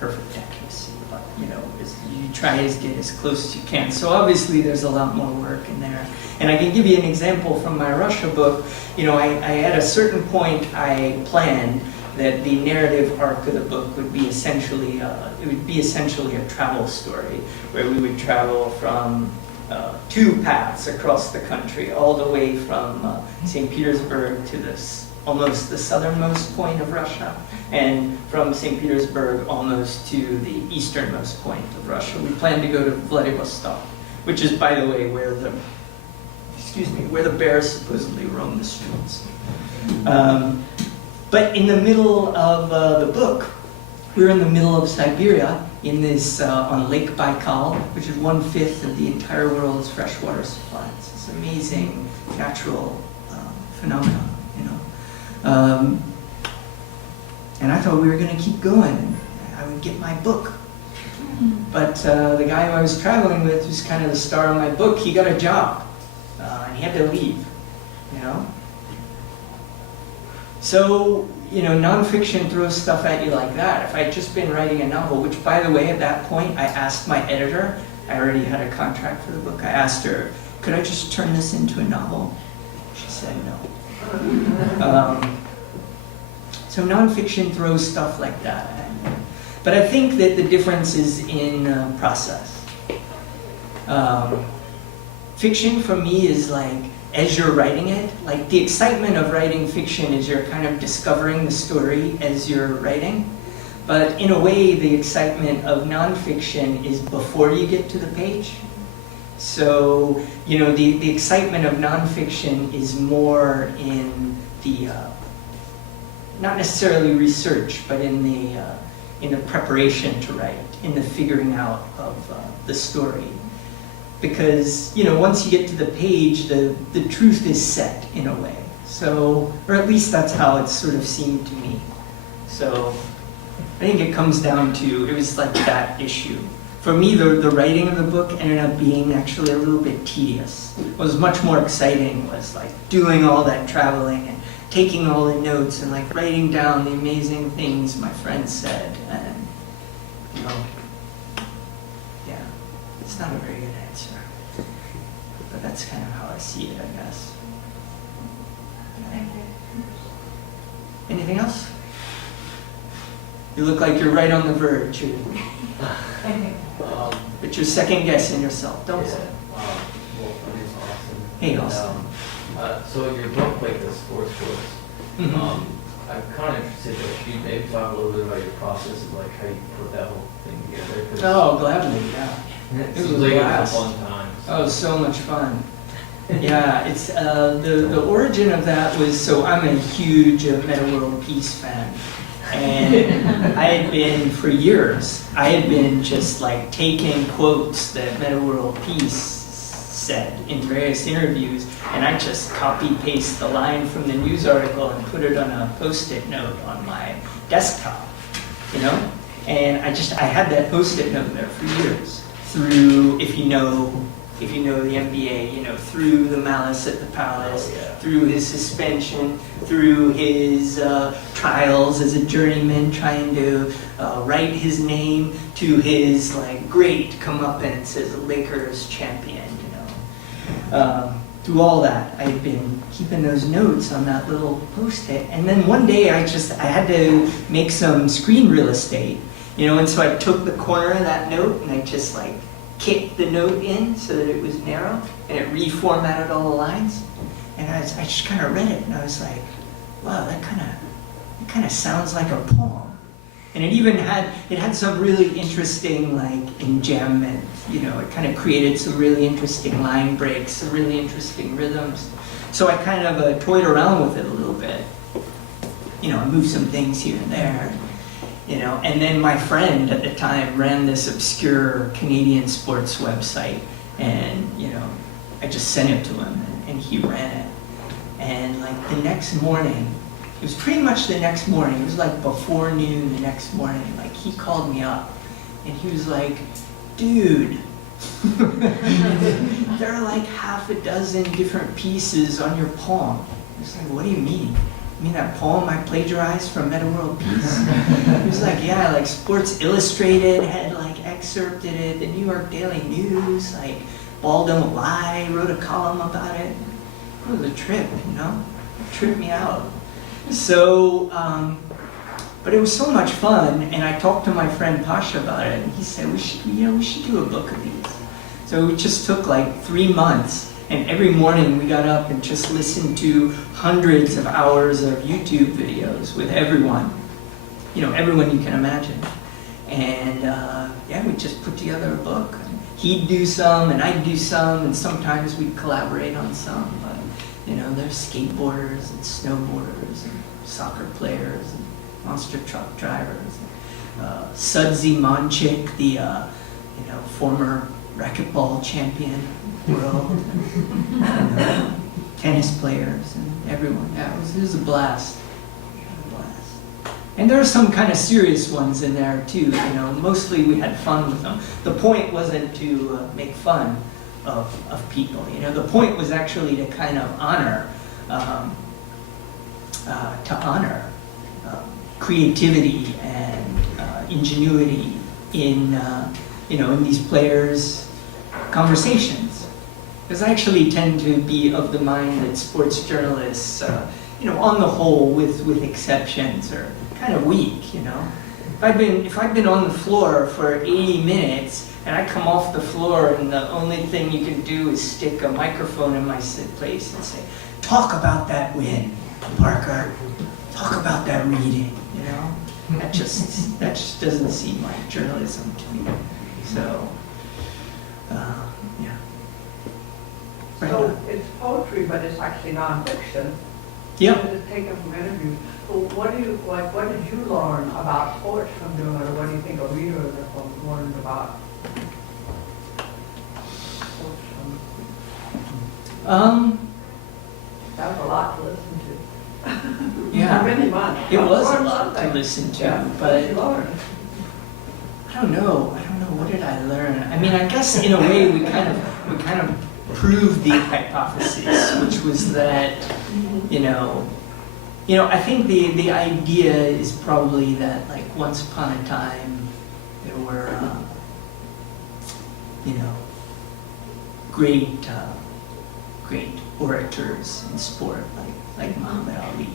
perfect accuracy, but you know, you try to get as close as you can. So obviously there's a lot more work in there. And I can give you an example from my Russia book. You know, I at a certain point I planned that the narrative arc of the book would be essentially a travel story where we would travel from two paths across the country, all the way from St. Petersburg to the almost the southernmost point of Russia, and from St. Petersburg almost to the easternmost point of Russia. We plan to go to Vladivostok, which is, by the way, where the bears supposedly roam the streets. But in the middle of the book, we're in the middle of Siberia, in this on Lake Baikal, which is 1/5 of the entire world's freshwater supply. It's this amazing natural phenomenon, you know. And I thought we were going to keep going, and I would get my book. But the guy who I was traveling with, who's kind of the star of my book, he got a job, and he had to leave, you know. So, you know, nonfiction throws stuff at you like that. If I had just been writing a novel, which, by the way, at that point, I asked my editor, I already had a contract for the book, I asked her, could I just turn this into a novel? She said no. So nonfiction throws stuff like that at you. But I think that the difference is in process. Fiction for me is like, as you're writing it, like the excitement of writing fiction is you're kind of discovering the story as you're writing. But in a way, the excitement of nonfiction is before you get to the page. So, you know, the excitement of nonfiction is more in the, not necessarily research, but in the preparation to write, in the figuring out of the story. Because, you know, once you get to the page, the truth is set in a way. So, or at least that's how it sort of seemed to me. So, I think it comes down to, it was like that issue. For me, the writing of the book ended up being actually a little bit tedious. What was much more exciting was like doing all that traveling and taking all the notes and like writing down the amazing things my friends said. And, you know, yeah, it's not a very good answer. But that's kind of how I see it, I guess. Thank you. Anything else? You look like you're right on the verge. But you're second guessing yourself, don't say. Well, my name's Austin. Hey, And, Austin. so your book, like the sports books, Mhm. I'm kind of interested if you maybe talk a little bit about your process of like how you put that whole thing together. 'Cause Oh, gladly, yeah. it it was seems a like blast. it's a fun time. Oh, so much fun. Yeah, it's the origin of that was, so I'm a huge Meta World Peace fan. And I had been, for years, I had been just like taking quotes that Meta World Peace said in various interviews, and I just copy-paste the line from the news article and put it on a Post-it note on my desktop, you know? And I had that Post-it note there for years, through, if you know the MBA, you know, through the malice at the palace, through his suspension, through his trials as a journeyman trying to write his name, to his like great comeuppance as a Lakers champion, you know. Through all that, I had been keeping those notes on that little Post-it, and then one day I had to make some screen real estate, you know, and so I took the corner of that note and I just like kicked the note in so that it was narrow, and it reformatted all the lines. And I just kind of read it, and I was like, wow, that kind of sounds like a poem. And it had some really interesting like enjambment, you know, it kind of created some really interesting line breaks, some really interesting rhythms. So I kind of toyed around with it a little bit. You know, I moved some things here and there. You know, and then my friend at the time ran this obscure Canadian sports website, and you know, I just sent it to him, and he ran it. And like the next morning, it was pretty much the next morning. It was like before noon the next morning. Like he called me up, and he was like, "Dude, there are like half a dozen different pieces on your poem." I was like, "What do you mean? You mean that poem I plagiarized from Meta World Peace?" He was like, "Yeah, like Sports Illustrated had like excerpted it, the New York Daily News, like Ball Don't Lie wrote a column about it." It was a trip, you know? It tripped me out. So, but it was so much fun, and I talked to my friend Pasha about it, and he said, we should do a book of these. So it just took like 3 months, And every morning we got up and just listened to hundreds of hours of YouTube videos with everyone, everyone you can imagine. And yeah, we just put together a book. He'd do some and I'd do some, and sometimes we'd collaborate on some. But there's skateboarders and snowboarders and soccer players and monster truck drivers. Sudsy Monchik, the former racquetball champion world, and, tennis players and everyone. Yeah, it was a blast. And there are some kind of serious ones in there too. Mostly we had fun with them. The point wasn't to make fun of people. The point was actually to kind of honor creativity and ingenuity in in these players' conversations. Because I actually tend to be of the mind that sports journalists, on the whole, with exceptions, are kind of weak. If I've been on the floor for 80 minutes and I come off the floor and the only thing you can do is stick a microphone in my place and say, "Talk about that win, Parker. Talk about that reading." That just doesn't seem like journalism to me. So, yeah. Right So on. it's poetry, but it's actually nonfiction. Yeah. It's taken from interviews. So what did you learn about poets from doing it, or what do you think a reader has learned about poets from? That was a lot to listen to. Yeah. For many months. It was a Learned lot something. to listen to, Yeah. but What did you learn? I don't know. What did I learn? I mean, I guess in a way we kind of proved the hypothesis, which was that, I think the idea is probably that, like, once upon a time there were, great orators in sport, like Muhammad Ali,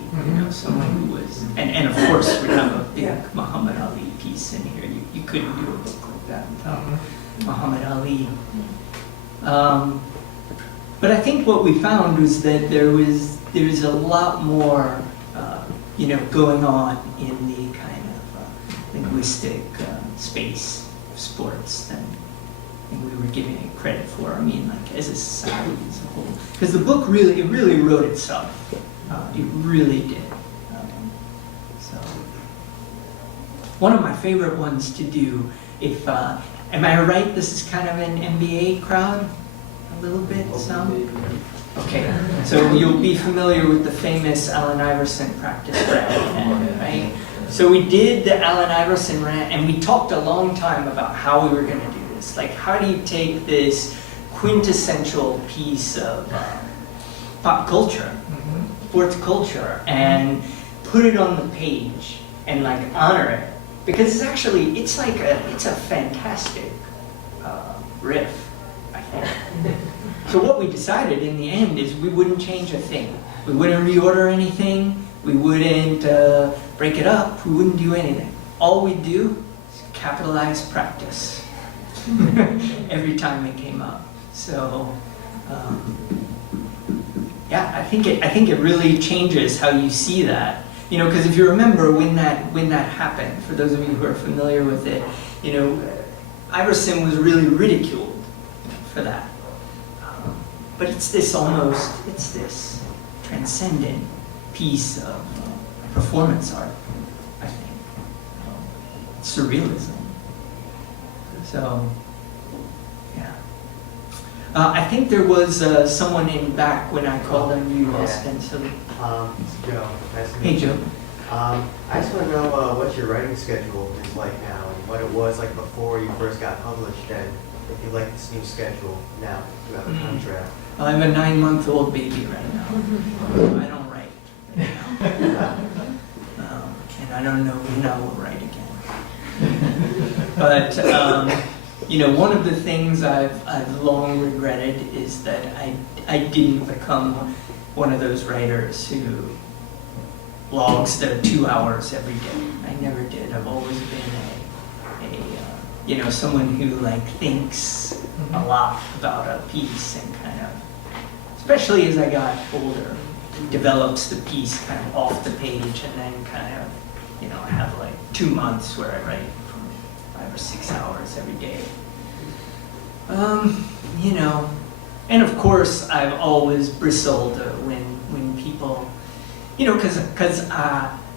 someone who was, and of course we have a big Muhammad Ali piece in here. You couldn't do a book like that without Muhammad Ali. But I think what we found was that there's a lot more, going on in the kind of linguistic space of sports than we were giving it credit for. I mean, like, as a society as a whole. Because the book really wrote itself. It really did. So, one of my favorite ones to do, am I right, this is kind of an MBA crowd? A little bit, some? Okay, so you'll be familiar with the famous Allen Iverson practice rant, right? So we did the Allen Iverson rant, and we talked a long time about how we were going to do this. Like, how do you take this quintessential piece of pop culture, sports culture, and put it on the page and, like, honor it? Because it's a fantastic riff, I think. So what we decided in the end is we wouldn't change a thing. We wouldn't reorder anything. We wouldn't break it up. We wouldn't do anything. All we'd do is capitalize practice every time it came up. So yeah, I think it really changes how you see that. Because if you remember when that happened, for those of you who are familiar with it, Iverson was really ridiculed for that. But it's this transcendent piece of performance art, I think. Surrealism. So, yeah. I think there was someone in back when I called on you, ostensibly. It's Joe. Nice to Hey, meet you. Joe. I just want to know what your writing schedule is like now, and what it was like before you first got published, and if you like this new schedule now throughout the contract. I have a 9-month-old baby right now. I don't write right now. And I don't know when I will write again. But, one of the things I've long regretted is that I didn't become one of those writers who logs their 2 hours every day. I never did. I've always been someone who, like, thinks a lot about a piece and kind of especially as I got older, develops the piece kind of off the page, and then kind of, I have like 2 months where I write for 5 or 6 hours every day. And of course, I've always bristled when people, because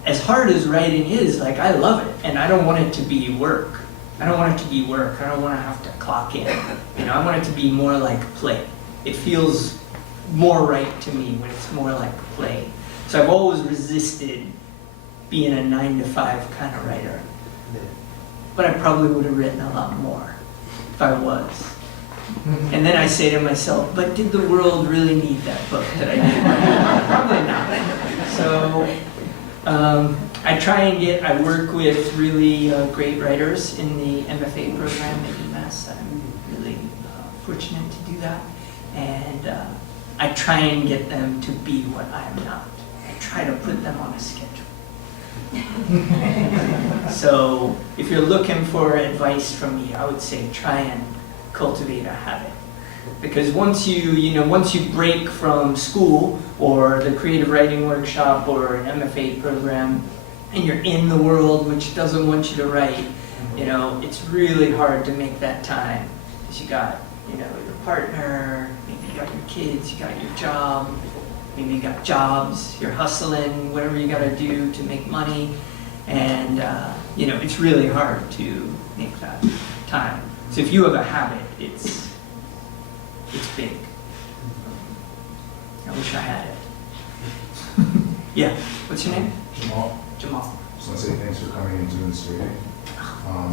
as hard as writing is, like, I love it, and I don't want it to be work. I don't want it to be work. I don't want to have to clock in. I want it to be more like play. It feels more right to me when it's more like play. So I've always resisted being a 9-to-5 kind of writer. But I probably would have written a lot more if I was. And then I say to myself, but did the world really need that book that I did? Probably not. So I work with really great writers in the MFA program at UMass. I'm really fortunate to do that. And I try and get them to be what I am not. I try to put them on a schedule. So if you're looking for advice from me, I would say try and cultivate a habit. Because once you break from school or the creative writing workshop or an MFA program, and you're in the world which doesn't want you to write, it's really hard to make that time. Because you got, your partner, maybe you got your kids, you got your job, maybe you got jobs, you're hustling, whatever you got to do to make money, and it's really hard to make that time. So if you have a habit, it's big. I wish I had it. Yeah, what's your name? Jamal. Jamal. Just want to say thanks for coming and doing this reading.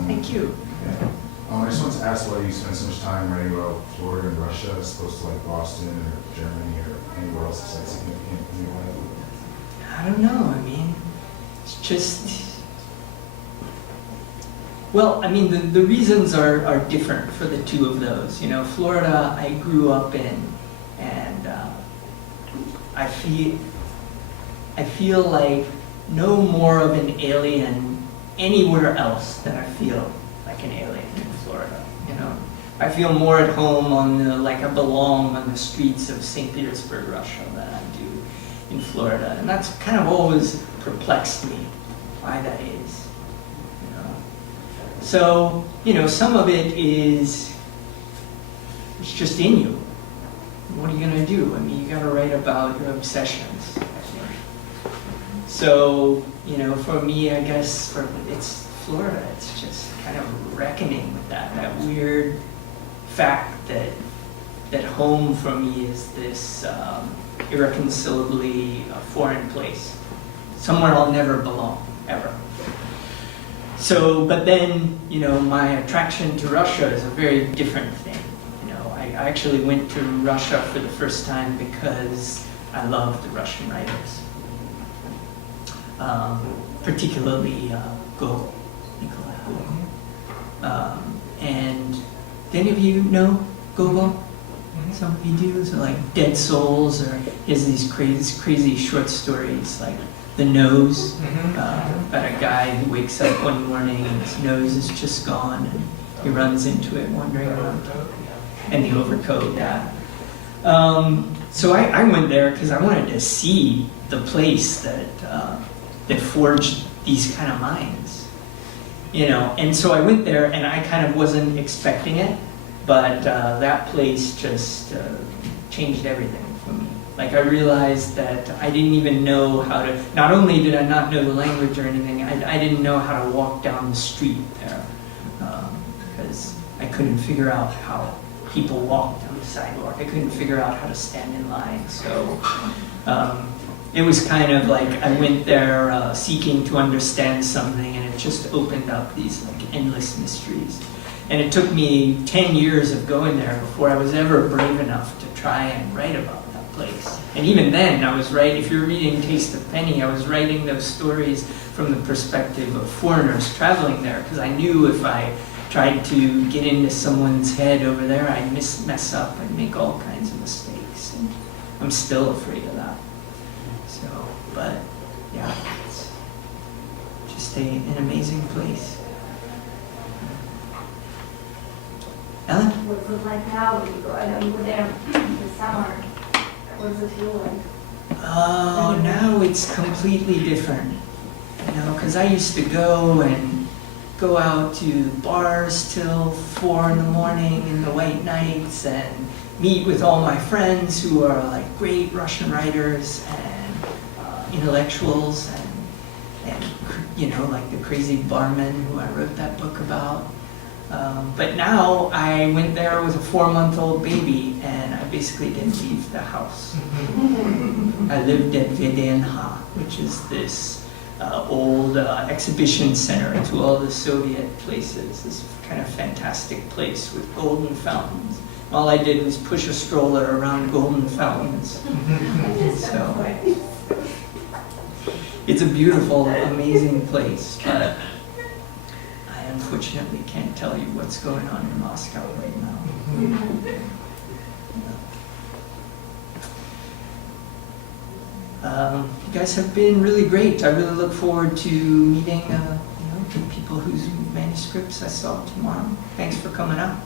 Thank you. Yeah. I just want to ask why you spend so much time writing about Florida and Russia as opposed to like Boston or Germany or anywhere else that's significant in your life? I don't know. It's just... Well, the reasons are different for the two of those. Florida, I grew up in, and I feel like no more of an alien anywhere else than I feel like an alien in Florida. I feel more at home I belong on the streets of St. Petersburg, Russia, than I do in Florida, and that's kind of always perplexed me why that is. So, some of it is, it's just in you. What are you going to do? You got to write about your obsessions, I think. So, for me, I guess, it's Florida. It's just kind of reckoning with that weird fact that home for me is this irreconcilably foreign place. Somewhere I'll never belong, ever. So, but then, my attraction to Russia is a very different thing. I actually went to Russia for the first time because I loved the Russian writers. Particularly Gogol, Mikhail Gogol. And do any of you know Gogol? Some of you do? So like Dead Souls, or he has these crazy short stories like The Nose, about a guy who wakes up one morning and his nose is just gone, and he runs into it wandering around. And The Overcoat, yeah. So I went there because I wanted to see the place that forged these kind of minds, And so I went there, and I kind of wasn't expecting it, but that place just changed everything for me. Like, I realized that I didn't even know how to, not only did I not know the language or anything, I didn't know how to walk down the street there, because I couldn't figure out how people walk down the sidewalk. I couldn't figure out how to stand in line. So it was kind of like I went there seeking to understand something, and it just opened up these like endless mysteries. And it took me 10 years of going there before I was ever brave enough to try and write about that place. And even then, I was if you're reading Taste of Penny, I was writing those stories from the perspective of foreigners traveling there, because I knew if I tried to get into someone's head over there, I'd mess up and make all kinds of mistakes. And I'm still afraid of that. So, but yeah, it's just an amazing place. Ellen? What's it like now when you go? I know you were there this summer. What does it feel like? Oh, now it's completely different. You know, because I used to go out to bars till 4 in the morning in the white nights and meet with all my friends who are like great Russian writers and intellectuals and you know, like the crazy barman who I wrote that book about. But now I went there with a 4-month-old baby and I basically didn't leave the house. I lived at Vedenha, which is this old exhibition center to all the Soviet places, this kind of fantastic place with golden fountains. All I did was push a stroller around golden fountains. So it's a beautiful, amazing place, but I unfortunately can't tell you what's going on in Moscow right now. You guys have been really great. I really look forward to meeting the people whose manuscripts I saw tomorrow. Thanks for coming out.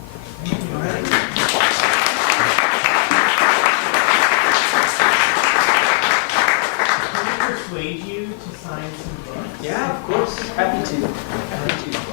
All right. Can we persuade you to sign some books? Yeah, of course. Happy to. Happy to.